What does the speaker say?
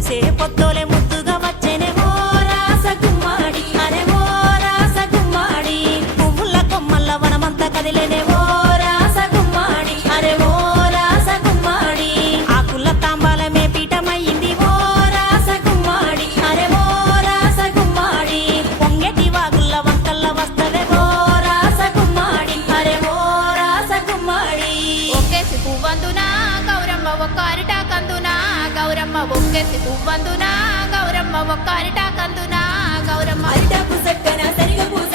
పొడిసే పొత్తోలే ముద్దుగా వచ్చేనే ఓ రాస గుమ్మాడి అరే ఓ రాస గుమ్మాడి పువ్వుల కొమ్మల్ల వనమంతా కదిలేనే ఓ రాస గుమ్మాడి అరే ఓ రాస గుమ్మాడి ఆకుల తాంబాలమే పీఠమయ్యింది ఓ రాస గుమ్మాడి అరే ఓ రాస గుమ్మాడి పొంగెటి వాగుల్ల వంకల్ల వస్తవే ఓ రాస గుమ్మాడి అరే ఓ రాస గుమ్మాడి ఒక్కేసి పువ్వందునా గౌరమ్మ ఒక్క అరిటాకందునా గౌరమ్మ ఒక్కేసి పువ్వందునా గౌరమ్మ ఒక్క అరిటాకందునా గౌరమ్మ అరిటాకు సక్కన సరిగ పూస